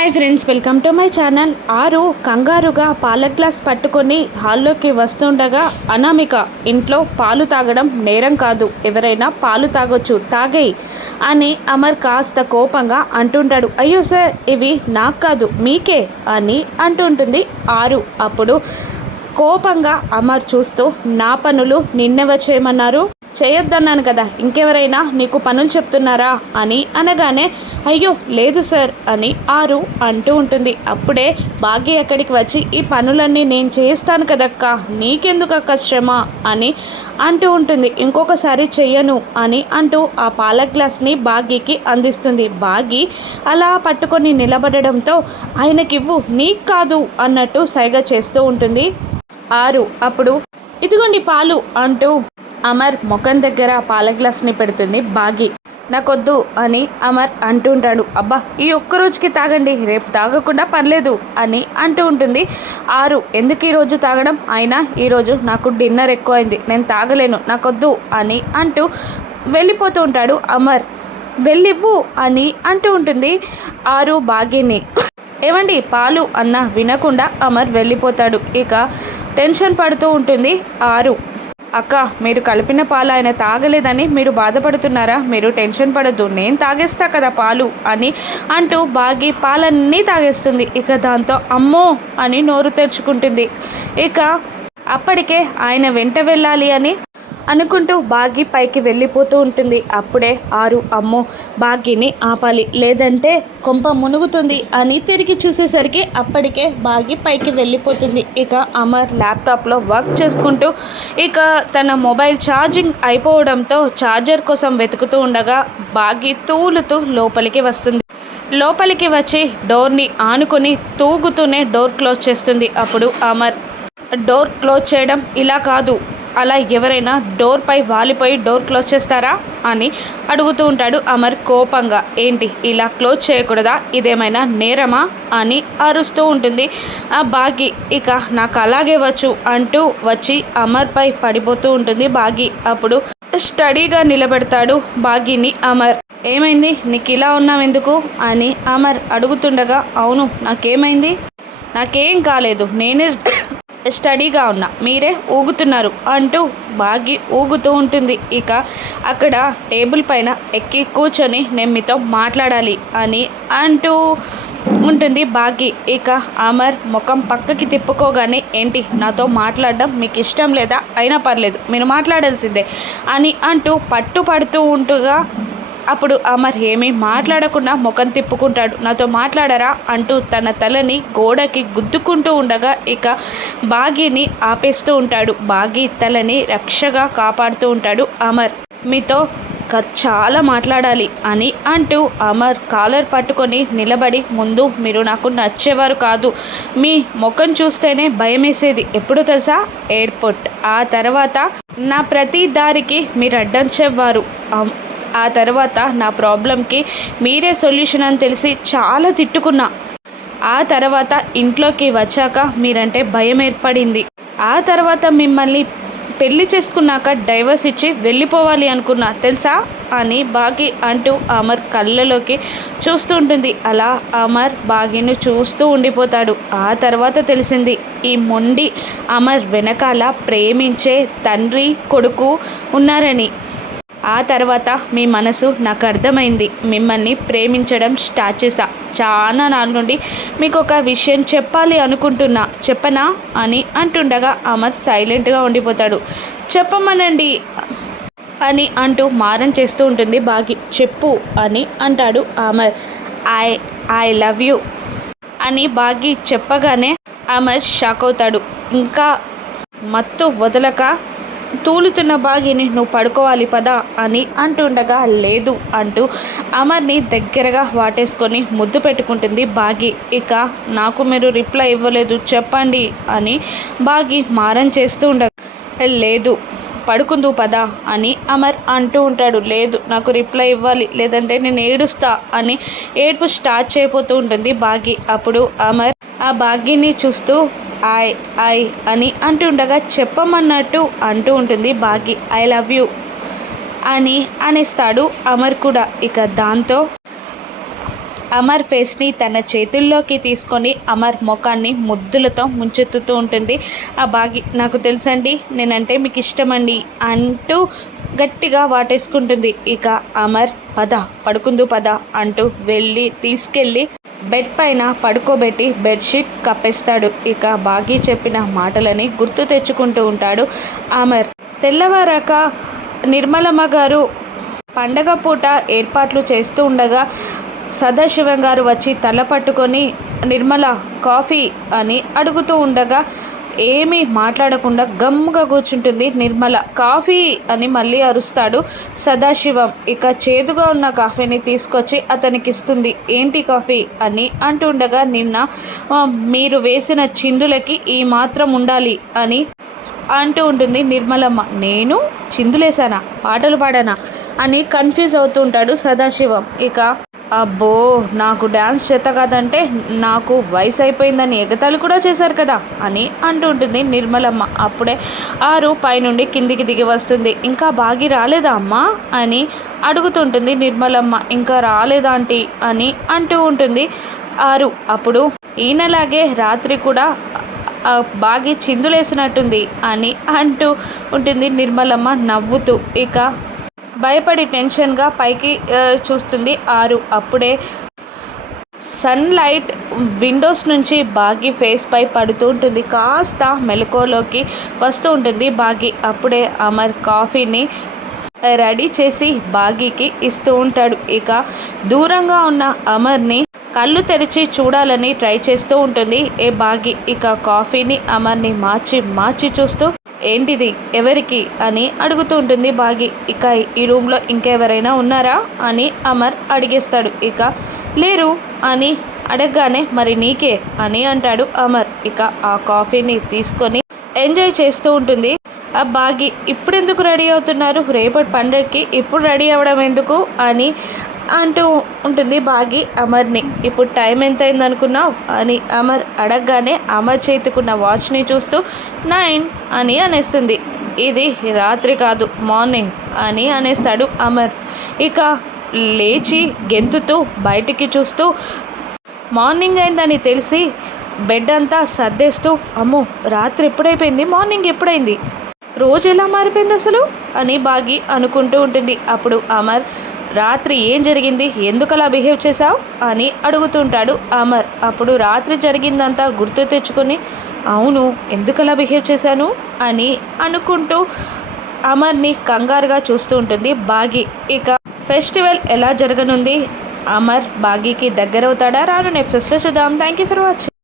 Hi friends, welcome to my channel. ఆరు కంగారుగా పాల గ్లాస్ పట్టుకొని హాల్లోకి వస్తుండగా అనామిక ఇంట్లో పాలు తాగడం నేరం కాదు, ఎవరైనా పాలు తాగొచ్చు, తాగేయి అని అమర్ కాస్త కోపంగా అంటుంటాడు. అయ్యో సార్, ఇవి నాకు కాదు మీకే అని అంటుంటుంది ఆరు. అప్పుడు కోపంగా అమర్ చూస్తూ, నా పనులు నిన్నెవరు చేయమన్నారు? చేయొద్దన్నాను కదా, ఇంకెవరైనా నీకు పనులు చెప్తున్నారా అని అనగానే, అయ్యో లేదు సార్ అని ఆరు అంటూ ఉంటుంది. అప్పుడే భాగ్య ఎక్కడికి వచ్చి, ఈ పనులన్నీ నేను చేస్తాను కదక్క, నీకెందుకు అక్క శ్రమ అని అంటూ ఉంటుంది. ఇంకొకసారి చెయ్యను అని అంటూ ఆ పాల గ్లాస్ని భాగ్యకి అందిస్తుంది. భాగ్య అలా పట్టుకొని నిలబడడంతో, ఆయనకివ్వు, నీకు కాదు అన్నట్టు సైగ చేస్తూ ఉంటుంది ఆరు. అప్పుడు ఇదిగోండి పాలు అంటూ అమర్ ముఖం దగ్గర పాల గ్లాస్ని పెడుతుంది భాగ్య. నాకొద్దు అని అమర్ అంటుంటాడు. అబ్బా, ఈ ఒక్కరోజుకి తాగండి, రేపు తాగకుండా పర్లేదు అని అంటూ ఉంటుంది ఆరు. ఎందుకు ఈరోజు తాగడం? అయినా ఈరోజు నాకు డిన్నర్ ఎక్కువైంది, నేను తాగలేను, నాకొద్దు అని అంటూ వెళ్ళిపోతూ ఉంటాడు అమర్. వెళ్ళివ్వు అని అంటూ ఉంటుంది ఆరు భాగ్యని. ఏమండి పాలు అన్న వినకుండా అమర్ వెళ్ళిపోతాడు. ఇక టెన్షన్ పడుతూ ఉంటుంది ఆరు. అక్క, మీరు కలిపిన పాలు ఆయన తాగలేదని మీరు బాధపడుతున్నారా? మీరు టెన్షన్ పడద్దు, నేను తాగేస్తా కదా పాలు అని అంటూ భాగ్య పాలన్నీ తాగేస్తుంది. ఇక దాంతో అమ్మో అని నోరు తెరుచుకుంటుంది. ఇక అప్పటికే ఆయన వెంట వెళ్ళాలి అని అనుకుంటూ భాగ్య పైకి వెళ్ళిపోతూ ఉంటుంది. అప్పుడే ఆరు, అమ్మో భాగ్యని ఆపాలి, లేదంటే కొంప మునుగుతుంది అని తిరిగి చూసేసరికి అప్పటికే భాగ్య పైకి వెళ్ళిపోతుంది. ఇక అమర్ ల్యాప్టాప్లో వర్క్ చేసుకుంటూ ఇక తన మొబైల్ ఛార్జింగ్ అయిపోవడంతో ఛార్జర్ కోసం వెతుకుతూ ఉండగా భాగ్య తూలుతూ లోపలికి వస్తుంది. లోపలికి వచ్చి డోర్ని ఆనుకొని తూగుతూనే డోర్ క్లోజ్ చేస్తుంది. అప్పుడు అమర్, డోర్ క్లోజ్ చేయడం ఇలా కాదు, అలా ఎవరైనా డోర్ పై వాలిపోయి డోర్ క్లోజ్ చేస్తారా అని అడుగుతూ ఉంటాడు అమర్ కోపంగా. ఏంటి, ఇలా క్లోజ్ చేయకూడదా? ఇదేమైనా నేరమా అని అరుస్తూ ఉంటుంది ఆ భాగ్య. ఇక నాకు అలాగే వచ్చు అంటూ వచ్చి అమర్ పై పడిపోతూ ఉంటుంది భాగ్య. అప్పుడు స్టడీగా నిలబెడతాడు భాగ్యని అమర్. ఏమైంది, నీకు ఇలా ఉన్నావెందుకు అని అమర్ అడుగుతుండగా, అవును నాకేమైంది, నాకేం కాలేదు, నేనే స్టడీగా ఉన్నా, మీరే ఊగుతున్నారు అంటూ భాగ్య ఊగుతూ ఉంటుంది. ఇక అక్కడ టేబుల్ పైన ఎక్కి కూర్చొని నేను మీతో మాట్లాడాలి అని అంటూ ఉంటుంది భాగ్య. ఇక అమర్ ముఖం పక్కకి తిప్పుకోగానే, ఏంటి నాతో మాట్లాడడం మీకు ఇష్టం లేదా? అయినా పర్లేదు, మీరు మాట్లాడాల్సిందే అని అంటూ పట్టుపడుతూ ఉంటుగా అప్పుడు అమర్ ఏమీ మాట్లాడకుండా ముఖం తిప్పుకుంటాడు. నాతో మాట్లాడరా అంటూ తన తలని గోడకి గుద్దుకుంటూ ఉండగా ఇక భాగ్యని ఆపేస్తూ ఉంటాడు. భాగ్య తలని రక్షగా కాపాడుతూ ఉంటాడు అమర్. మీతో చాలా మాట్లాడాలి అని అంటూ అమర్ కాలర్ పట్టుకొని నిలబడి, ముందు మీరు నాకు నచ్చేవారు కాదు, మీ ముఖం చూస్తేనే భయం వేసేది, ఎప్పుడు తెలుసా? ఎయిర్పోర్ట్. ఆ తర్వాత నా ప్రతి దారికి మీరు అడ్డంచేవారు, ఆ తర్వాత నా ప్రాబ్లంకి మీరే సొల్యూషన్ అని తెలిసి చాలా తిట్టుకున్నా, ఆ తర్వాత ఇంట్లోకి వచ్చాక మీరంటే భయం ఏర్పడింది, ఆ తర్వాత మిమ్మల్ని పెళ్లి చేసుకున్నాక డైవర్స్ ఇచ్చి వెళ్ళిపోవాలి అనుకున్నా తెలుసా అని భాగ్య అంటూ అమర్ కళ్ళలోకి చూస్తూ ఉంటుంది. అలా అమర్ భాగ్యను చూస్తూ ఉండిపోతాడు. ఆ తర్వాత తెలిసింది, ఈ మొండి అమర్ వెనకాల ప్రేమించే తండ్రి కొడుకు ఉన్నారని. ఆ తర్వాత మీ మనసు నాకు అర్థమైంది, మిమ్మల్ని ప్రేమించడం స్టార్ట్ చేశా. చాలా నాళ్ళ నుండి మీకు ఒక విషయం చెప్పాలి అనుకుంటున్నా, చెప్పనా అని అంటుండగా అమర్ సైలెంట్గా ఉండిపోతాడు. చెప్పమనండి అని అంటూ మారం చేస్తూ ఉంటుంది భాగ్య. చెప్పు అని అంటాడు అమర్. ఐ లవ్ యూ అని భాగ్య చెప్పగానే అమర్ షాక్ అవుతాడు. ఇంకా మత్తు వదలక తూలుతున్న భాగ్యని, నువ్వు పడుకోవాలి పదా అని అంటుండగా, లేదు అంటూ అమర్ని దగ్గరగా వాటేసుకొని ముద్దు పెట్టుకుంటుంది భాగ్య. ఇక నాకు మీరు రిప్లై ఇవ్వలేదు, చెప్పండి అని భాగ్య మారం చేస్తూ ఉండగా, లేదు పడుకుందు పదా అని అమర్ అంటూ ఉంటాడు. లేదు, నాకు రిప్లై ఇవ్వాలి, లేదంటే నేను ఏడుస్తా అని ఏడుపు స్టార్ట్ చేయబోతూ ఉంటుంది భాగ్య. అప్పుడు అమర్ ఆ భాగ్యని చూస్తూ ఐ అని అంటుండగా చెప్పమన్నట్టు అంటూ ఉంటుంది భాగ్య. ఐ లవ్ యూ అని అనేస్తాడు అమర్ కూడా. ఇక దాంతో అమర్ ఫేస్ని తన చేతుల్లోకి తీసుకొని అమర్ ముఖాన్ని ముద్దులతో ముంచెత్తుతూ ఉంటుంది. ఆ బాగి నాకు తెలుసండి, నేనంటే మీకు ఇష్టమండి అంటూ గట్టిగా వాటేసుకుంటుంది. ఇక అమర్ పద పడుకుందు పద అంటూ తీసుకెళ్ళి బెడ్ పైన పడుకోబెట్టి బెడ్షీట్ కప్పేస్తాడు. ఇక బాగి చెప్పిన మాటలని గుర్తు తెచ్చుకుంటూ ఉంటాడు అమర్. తెల్లవారాక నిర్మలమ్మ గారు పండగ పూట ఏర్పాట్లు చేస్తూ ఉండగా సదాశివం గారు వచ్చి తల పట్టుకొని నిర్మల కాఫీ అని అడుగుతూ ఉండగా ఏమీ మాట్లాడకుండా గమ్ముగా కూర్చుంటుంది నిర్మల. కాఫీ అని మళ్ళీ అరుస్తాడు సదాశివం. ఇక చేదుగా ఉన్న కాఫీని తీసుకొచ్చి అతనికి ఇస్తుంది. ఏంటి కాఫీ అని అంటుండగా నిన్న మీరు వేసిన చిందులకి ఈ మాత్రం ఉండాలి అని అంటూ ఉంటుంది నిర్మలమ్మ. నేను చిందులేసానా, పాటలు పాడానా అని కన్ఫ్యూజ్ అవుతూ ఉంటాడు సదాశివం. ఇక అబ్బో నాకు డ్యాన్స్ చేత కాదంటే నాకు వయసు అయిపోయిందని ఎగతాళి కూడా చేశారు కదా అని అంటూ ఉంటుంది నిర్మలమ్మ. అప్పుడే ఆరు పైనుండి కిందికి దిగి వస్తుంది. ఇంకా బాగి రాలేదా అమ్మా అని అడుగుతుంటుంది నిర్మలమ్మ. ఇంకా రాలేదా ఆంటీ అని అంటూ ఉంటుంది ఆరు. అప్పుడు ఈయనలాగే రాత్రి కూడా బాగి చిందులేసినట్టుంది అని అంటూ ఉంటుంది నిర్మలమ్మ నవ్వుతూ. ఇక భయపడి టెన్షన్గా పైకి చూస్తుంది ఆరు. అప్పుడే సన్లైట్ విండోస్ నుంచి బాగి ఫేస్ పై పడుతూ ఉంటుంది. కాస్త మెలకువలోకి వస్తూ ఉంటుంది బాగి. అప్పుడే అమర్ కాఫీని రెడీ చేసి బాగీకి ఇస్తూ ఉంటాడు. ఇక దూరంగా ఉన్న అమర్ని కళ్ళు తెరిచి చూడాలని ట్రై చేస్తూ ఉంటుంది బాగి. ఇక కాఫీని అమర్ని మార్చి చూస్తూ ఏంటిది ఎవరికి అని అడుగుతూ ఉంటుంది బాగి. ఇక ఈ రూమ్లో ఇంకెవరైనా ఉన్నారా అని అమర్ అడిగేస్తాడు. ఇక లేరు అని అడగగానే మరి నీకే అని అంటాడు అమర్. ఇక ఆ కాఫీని తీసుకొని ఎంజాయ్ చేస్తూ ఉంటుంది ఆ బాగి. ఇప్పుడెందుకు రెడీ అవుతున్నారు, రేపటి పండగకి ఇప్పుడు రెడీ అవ్వడం ఎందుకు అని అంటూ ఉంటుంది బాగి అమర్ని. ఇప్పుడు టైం ఎంత అయింది అనుకున్నావు అని అమర్ అడగగానే అమర్ చేతుకున్న వాచ్ని చూస్తూ 9 అని అనేస్తుంది. ఇది రాత్రి కాదు మార్నింగ్ అని అనేస్తాడు అమర్. ఇక లేచి గెంతుతూ బయటికి చూస్తూ మార్నింగ్ అయిందని తెలిసి బెడ్ అంతా సర్దేస్తూ అమ్మో రాత్రి ఎప్పుడైపోయింది, మార్నింగ్ ఎప్పుడైంది, రోజు ఎలా మారిపోయింది అసలు అని బాగి అనుకుంటూ ఉంటుంది. అప్పుడు అమర్ రాత్రి ఏం జరిగింది, ఎందుకు అలా బిహేవ్ చేశావు అని అడుగుతుంటాడు అమర్. అప్పుడు రాత్రి జరిగిందంతా గుర్తు తెచ్చుకొని అవును ఎందుకు అలా బిహేవ్ చేశాను అని అనుకుంటూ అమర్ని కంగారుగా చూస్తూ ఉంటుంది బాగి. ఇక ఫెస్టివల్ ఎలా జరగనుంది, అమర్ బాగీకి దగ్గరవుతాడా రాను ఎపిసోడ్స్లో చూద్దాం. Thank you for watching.